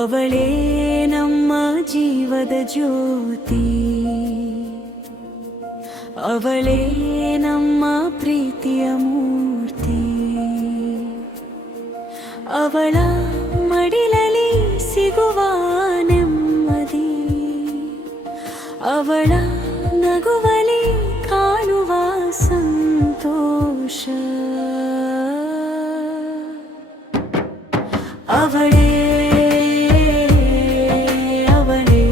ಅವಳೇ ನಮ್ಮ ಜೀವದ ಜ್ಯೋತಿ, ಅವಳೇ ನಮ್ಮ ಪ್ರೀತಿಯ ಮೂರ್ತಿ. ಅವಳ ಮಡಿಲಲ್ಲಿ ಸಿಗುವ ನೆಮ್ಮದಿ, ಅವಳ ನಗುವಲಿ ಕಾಣುವ ಸಂತೋಷ. ಅವಳೇ ಅವಳೇ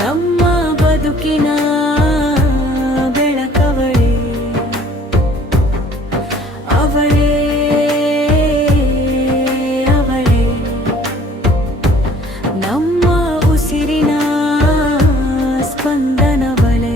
ನಮ್ಮ ಬದುಕಿನ ಬೆಳಕವಳೇ. ಅವಳೇ ಅವಳೇ ನಮ್ಮ ಉಸಿರಿನ ಸ್ಪಂದನವಳೇ.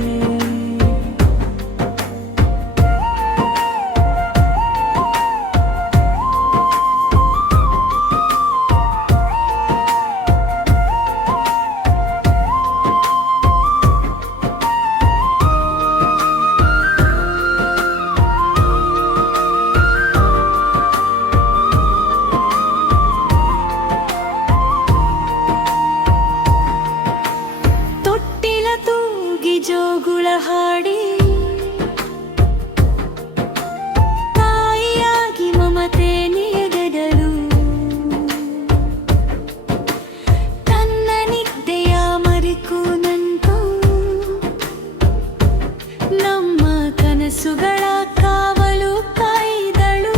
ಜೋಗುಳ ಹಾಡಿ ತಾಯಿಯಾಗಿ ಮಮತೆ ನೀಡಿದಳು, ತನ್ನ ನಿದ್ದೆಯ ಮರಿಕು ನಂತು ನಮ್ಮ ಕನಸುಗಳ ಕಾವಲು ಕಾಯ್ದಳು.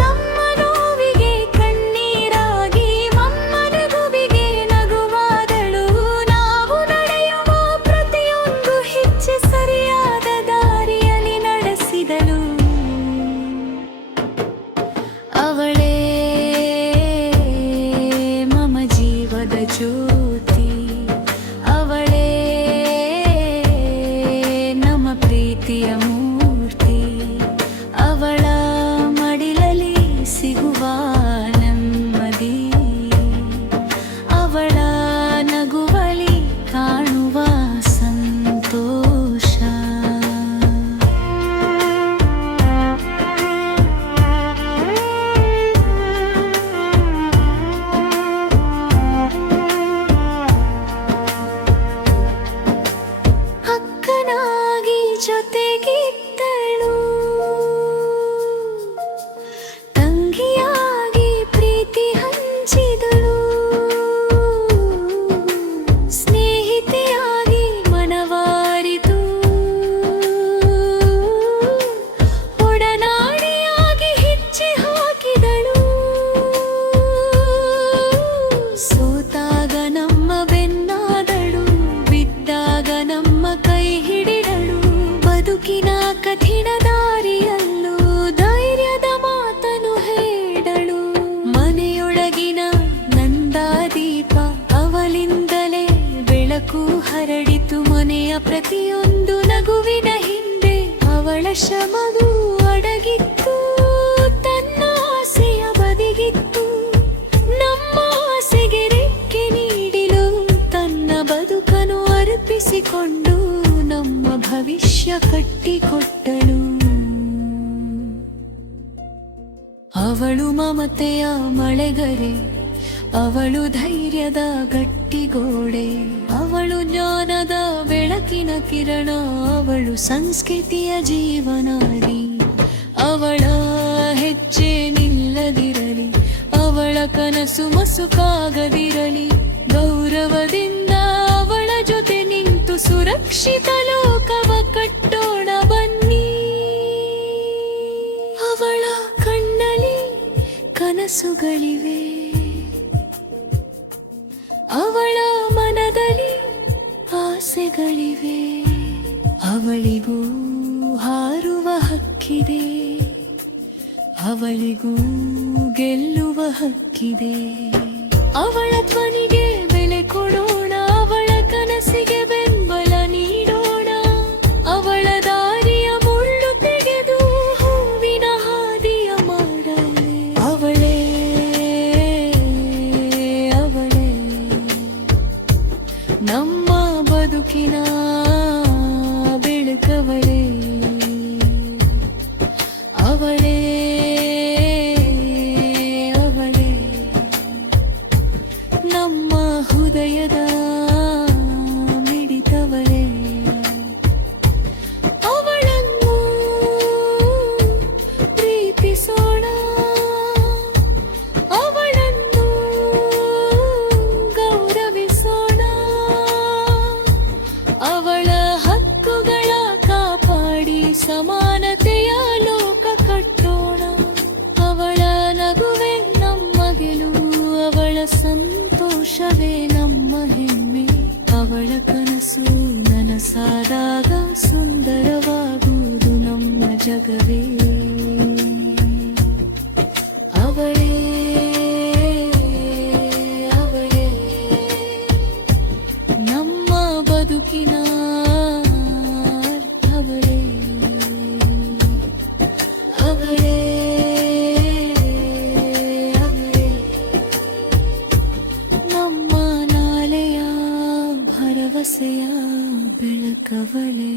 ನಮ್ಮ ನೋವಿಗೆ ಕಣ್ಣೀರಾಗಿ ಮಮ್ಮನಗುವಿಗೆ ನಗುವಾದಳು. ನಾವು ನಡೆಯುವ ಪ್ರತಿಯೊಂದು ಹೆಜ್ಜೆ ಸರಿಯಾದ ದಾರಿಯಲ್ಲಿ ನಡೆಸಿದಳು. ಅವಳೇ ಮಮ ಜೀವದ ಜ್ಯೋತಿ, ಅವಳೇ ನಮ್ಮ ಪ್ರೀತಿಯ ಮೂರ್ತಿ. ಅವಳ ಮಡಿಲಲ್ಲಿ ಸಿಗುವ ನೆಮ್ಮದಿ, ಅವಳ ನಗುವಲಿ ಕಾಣುವ ಸಂತೋಷ. ಅಕ್ಕನಾಗಿ ಜೊತೆಗಿದ್ದಳು, ತಂಗಿಯಾಗಿ ಪ್ರೀತಿ ಹಂಚಿದಳು, ಸ್ನೇಹಿತೆಯಾಗಿ ಮನವಾರಿತು, ಒಡನಾಡಿಯಾಗಿ ಹೆಜ್ಜೆ ಹಾಕಿದಳು. ಸೋತಾಗ ನಮ್ಮ ಬೆನ್ನಾದಳು, ಬಿದ್ದಾಗ ನಮ್ಮ ಕೈ ಹಿಡಿದಳು. ಬದುಕಿನ ಕಠಿಣ ದಾರಿಯಲ್ಲೂ ಧೈರ್ಯದ ಮಾತನು ಹೇಳಿದಳು. ಮನೆಯೊಳಗಿನ ನಂದಾದೀಪ ಅವಳಿಂದಲೇ ಬೆಳಕು ಹರಡಿತು. ಮನೆಯ ಪ್ರತಿಯೊಂದು ನಗುವಿನ ಹಿಂದೆ ಅವಳ ಶ್ರಮವು ಅಡಗಿತ್ತು, ತನ್ನ ಆಸೆಯ ಬದಿಗಿತ್ತು. ನಮ್ಮ ಆಸೆಗೆ ರೆಕ್ಕೆ ನೀಡಿಲು ತನ್ನ ಬದುಕನ್ನು ಅರ್ಪಿಸಿಕೊಂಡು ನಮ್ಮ ಭವಿಷ್ಯ ಕಟ್ಟಿಕೊಟ್ಟಳು. ಅವಳು ಮಮತೆಯ ಮಳೆಗರೆ, ಅವಳು ಧೈರ್ಯದ ಗಟ್ಟಿಗೋಡೆ, ಅವಳು ಜ್ಞಾನದ ಬೆಳಕಿನ ಕಿರಣ, ಅವಳು ಸಂಸ್ಕೃತಿಯ ಜೀವನಾಡಿ. ಅವಳ ಹೆಜ್ಜೆ ನಿಲ್ಲದಿರಲಿ, ಅವಳ ಕನಸು ಮಸುಕಾಗದಿರಲಿ. ಗೌರವದಿಂದ ಅವಳ ಜೊತೆ ನಿಂತು ಸುರಕ್ಷಿತ ಲೋಕವ ಕಟ್ಟೋಣ ಬನ್ನಿ. ಅವಳ ಕಣ್ಣಲ್ಲಿ ಕನಸುಗಳಿವೆ, ಅವಳ ಮನದಲ್ಲಿ ಆಸೆಗಳಿವೆ. ಅವಳಿಗೂ ಹಾರುವ ಹಕ್ಕಿದೆ, ಅವಳಿಗೂ ಗೆಲ್ಲುವ ಹಕ್ಕಿದೆ. ಅವಳ ಧ್ವನಿಗೆ ಬೆಲೆ ಕೊಡೋಣ, ಅವಳ ಕನಸಿಗೆ ಬೆಂಬಲ ನೀಡೋಣ. ಅವಳ ದಾರಿಯ ಮುಳ್ಳು ತೆಗೆದು ಹೂವಿನ ಹಾದಿಯ ಮಾಡಲೇ. ಅವಳೇ ಅವಳೇ ನಮ್ಮ ಬದುಕಿನ ಬೆಳಕವಳೇ. ಅವಳೇ ಸಮಾನತೆಯ ಲೋಕ ಕಟ್ಟೋಣ. ಅವಳ ನಗುವೆ ನಮ್ಮ ಗೆಲುವು, ಅವಳ ಸಂತೋಷವೇ ನಮ್ಮ ಹೆಮ್ಮೆ. ಅವಳ ಕನಸು ನನಸಾದಾಗ ಸುಂದರವಾಗುವುದು ನಮ್ಮ ಜಗವೇ. ಅವಳೇ ಅವಳೇ ನಮ್ಮ ಬದುಕಿನ ಅರ್ಥವಳೇ. ಅವಳೇ ಅವಳೇ ನಮ್ಮ ನಾಳೆಯ ಭರವಸೆಯ ಬೆಳಕವಳೇ.